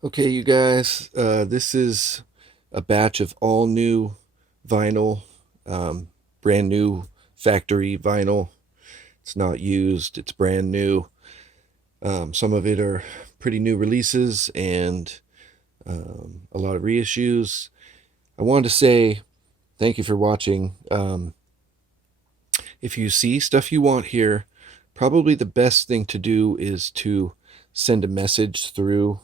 Okay, you guys, this is a batch of all new vinyl, um, brand new factory vinyl. It's not used, it's brand new. Some of it are pretty new releases and a lot of reissues. I wanted to say thank you for watching. If you see stuff you want here, probably the best thing to do is to send a message through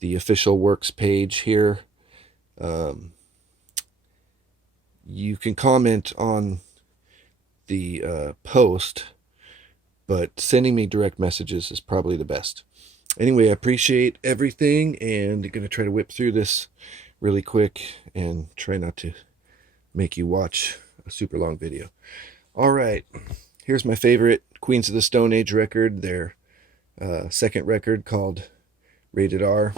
the official works page here. Um, you can comment on the post, but sending me direct messages is probably the best. Anyway, I appreciate everything and I'm going to try to whip through this really quick and try not to make you watch a super long video. All right, here's my favorite Queens of the Stone Age record, their second record called Rated R.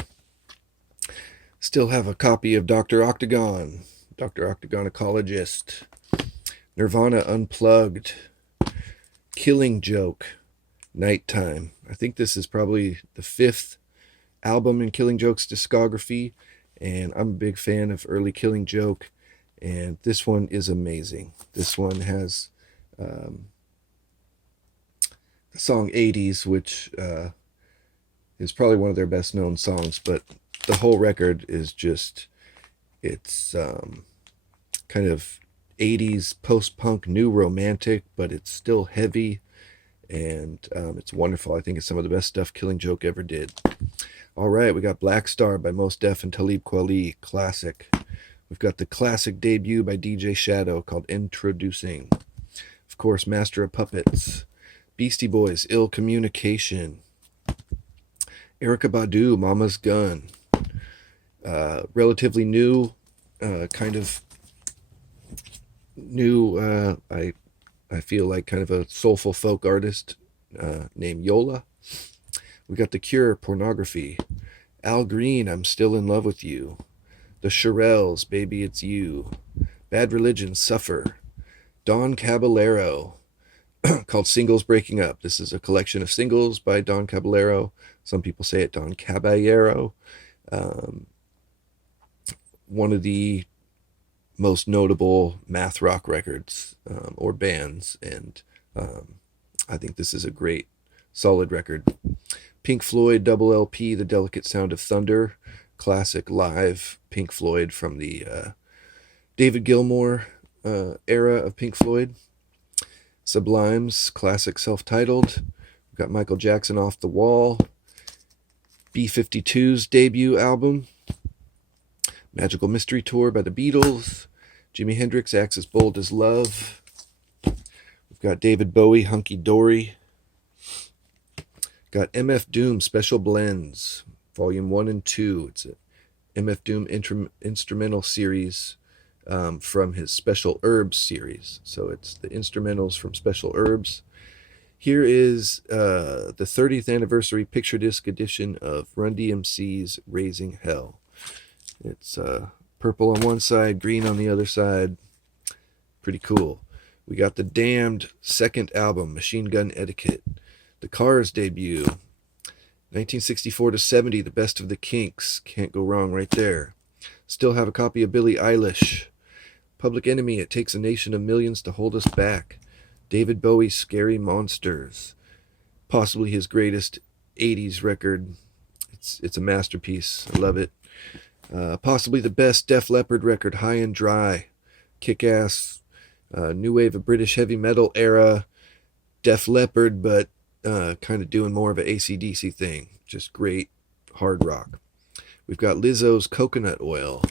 Still have a copy of Dr. Octagon, Dr. Octagon Ecologist, Nirvana Unplugged, Killing Joke, Nighttime. I think this is probably the fifth album in Killing Joke's discography, and I'm a big fan of early Killing Joke, and this one is amazing. This one has the song 80s, which is probably one of their best known songs, but the whole record is just, it's kind of 80s post-punk new romantic, but it's still heavy, and it's wonderful. I think it's some of the best stuff Killing Joke ever did. All right, we got Black Star by Mos Def and Talib Kweli, classic. We've got the classic debut by DJ Shadow called Introducing. Of course, Master of Puppets, Beastie Boys, Ill Communication, Erykah Badu, Mama's Gun, relatively new, kind of new, I feel like kind of a soulful folk artist named Yola. We got The Cure, Pornography, Al Green, I'm Still in Love with You, The Shirelles, Baby It's You, Bad Religion, Suffer, Don Caballero, called Singles Breaking Up. This is a collection of singles by Don Caballero. Some people say it Don Caballero. Um, One of the most notable math rock records or bands, and I think this is a great, solid record. Pink Floyd double LP, The Delicate Sound of Thunder, classic live Pink Floyd from the David Gilmour era of Pink Floyd. Sublime's classic self-titled. We've got Michael Jackson, Off the Wall. B-52's debut album. Magical Mystery Tour by the Beatles. Jimi Hendrix, Acts as Bold as Love. We've got David Bowie, Hunky Dory. Got MF Doom Special Blends, Volume 1 and 2. It's a MF Doom instrumental series from his Special Herbs series. So it's the instrumentals from Special Herbs. Here is the 30th anniversary picture disc edition of Run DMC's Raising Hell. It's purple on one side, green on the other side. Pretty cool. We got the Damned second album, Machine Gun Etiquette. The Cars debut, 1964 to 70, The Best of the Kinks. Can't go wrong right there. Still have a copy of Billie Eilish. Public Enemy, It Takes a Nation of Millions to Hold Us Back. David Bowie's Scary Monsters. Possibly his greatest 80s record. It's a masterpiece. I love it. Possibly the best Def Leppard record, High and Dry. Kick-ass, new wave of British heavy metal era. Def Leppard, but kind of doing more of an AC/DC thing. Just great hard rock. We've got Lizzo's Coconut Oil.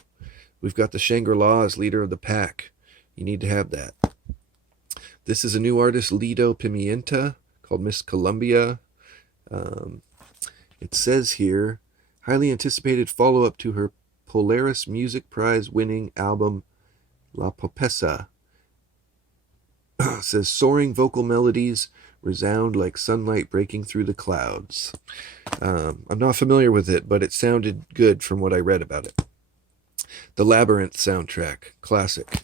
We've got the Shangri-Las, Leader of the Pack. You need to have that. This is a new artist, Lido Pimienta, called Miss Columbia. It says here, highly anticipated follow-up to her Polaris Music Prize winning album La Popesa. It says soaring vocal melodies resound like sunlight breaking through the clouds. I'm not familiar with it, but it sounded good from what I read about it. The Labyrinth soundtrack, classic.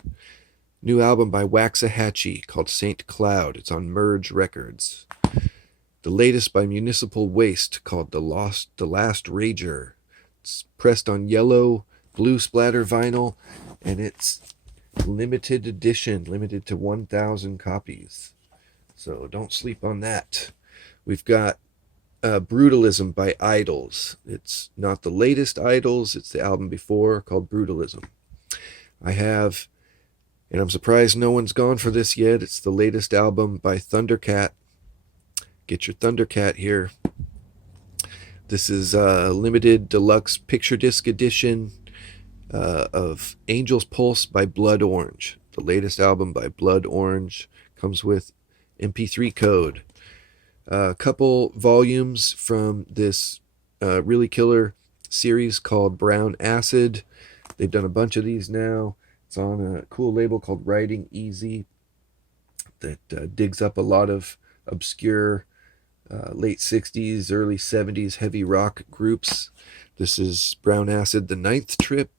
New album by Waxahachie called Saint Cloud. It's on Merge Records. The latest by Municipal Waste called The Last Rager. It's pressed on yellow, blue splatter vinyl, and it's limited edition, limited to 1,000 copies. So don't sleep on that. We've got Brutalism by Idols. It's not the latest Idols, it's the album before, called Brutalism. I have, and I'm surprised no one's gone for this yet, it's the latest album by Thundercat. Get your Thundercat here. This is a limited deluxe picture disc edition of Angel's Pulse by Blood Orange. The latest album by Blood Orange comes with MP3 code. A couple volumes from this really killer series called Brown Acid. They've done a bunch of these now. It's on a cool label called Writing Easy that digs up a lot of obscure late 60s, early 70s heavy rock groups. This is Brown Acid, The Ninth Trip.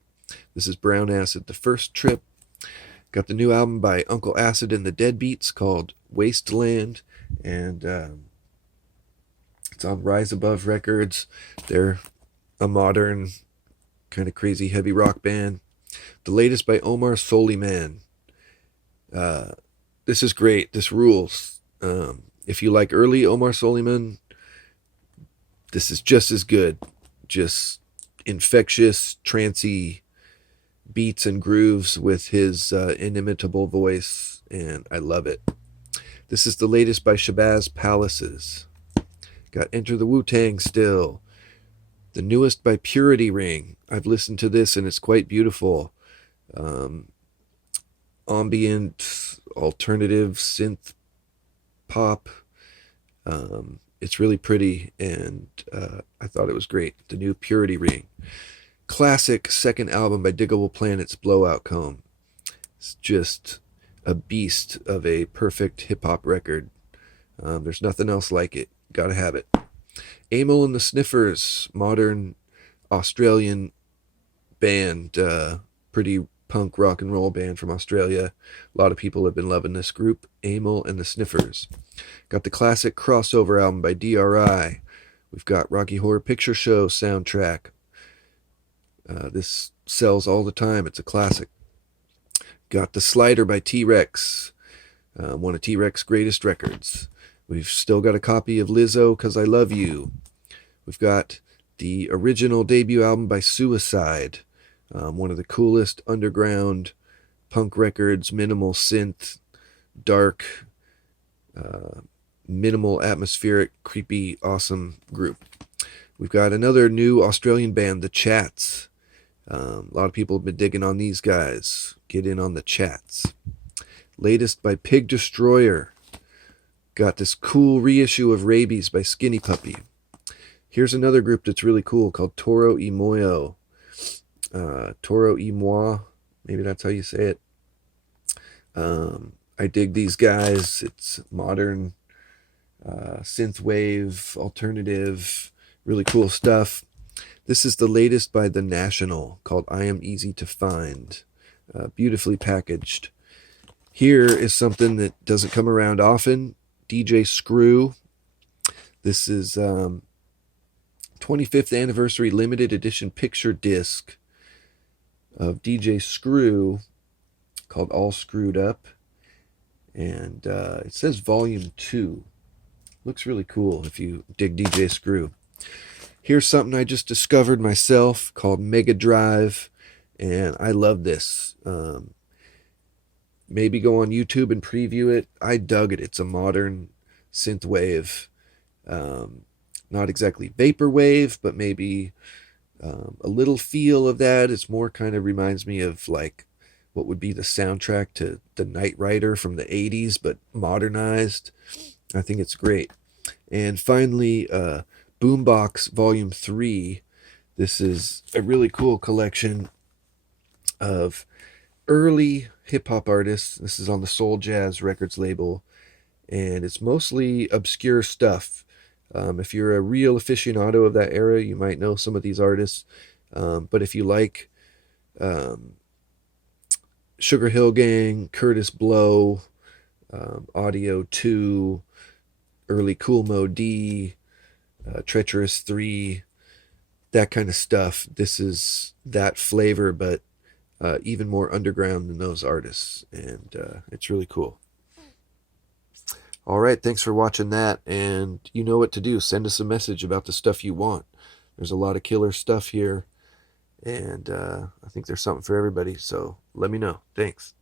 This is Brown Acid, The First Trip. Got the new album by Uncle Acid and the Deadbeats called Wasteland, and it's on Rise Above Records. They're a modern, kind of crazy heavy rock band. The latest by Omar Souleyman. This is great. This rules. If you like early Omar Souleyman, this is just as good. Just infectious, trancy beats and grooves with his inimitable voice, and I love it. This is the latest by Shabazz Palaces. Got Enter the Wu-Tang still. The newest by Purity Ring. I've listened to this and it's quite beautiful. Ambient, alternative, synth pop. It's really pretty, and I thought it was great. The new Purity Ring. Classic second album by Diggable Planets, Blowout Comb. It's just a beast of a perfect hip-hop record. There's nothing else like it. Gotta have it. Amyl and the Sniffers, modern Australian band, pretty punk rock and roll band from Australia. A lot of people have been loving this group, Amyl and the Sniffers. Got the classic Crossover album by DRI. We've got Rocky Horror Picture Show soundtrack. This sells all the time. It's a classic. Got The Slider by T-Rex, one of T-Rex's greatest records. We've still got a copy of Lizzo, 'Cause I Love You. We've got the original debut album by Suicide, one of the coolest underground punk records, minimal synth, dark, minimal atmospheric, creepy, awesome group. We've got another new Australian band, The Chats. A lot of people have been digging on these guys. Get in on The Chats. Latest by Pig Destroyer. Got this cool reissue of Rabies by Skinny Puppy. Here's another group that's really cool called Toro y Moyo. Toro y Moi, maybe that's how you say it. I dig these guys. It's modern, synthwave, alternative, really cool stuff. This is the latest by The National called I Am Easy to Find. Beautifully packaged. Here is something that doesn't come around often. DJ Screw. This is 25th anniversary limited edition picture disc of DJ Screw called All Screwed Up. And it says volume 2. Looks really cool if you dig DJ Screw. Here's something I just discovered myself called Mega Drive, and I love this. Maybe go on YouTube and preview it. I dug it. It's a modern synthwave. Not exactly vaporwave, but maybe a little feel of that. It's more kind of reminds me of like what would be the soundtrack to The Knight Rider from the 80s, but modernized. I think it's great. And finally, Boombox Volume 3. This is a really cool collection of early hip-hop artists. This is on the Soul Jazz Records label, and it's mostly obscure stuff. If you're a real aficionado of that era, you might know some of these artists. But if you like Sugar Hill Gang, Curtis Blow, Audio 2, early Cool Mo D, Treacherous 3, that kind of stuff. This is that flavor, but even more underground than those artists, and it's really cool. All right, thanks for watching that, and you know what to do. Send us a message about the stuff you want. There's a lot of killer stuff here, and I think there's something for everybody, so let me know. Thanks.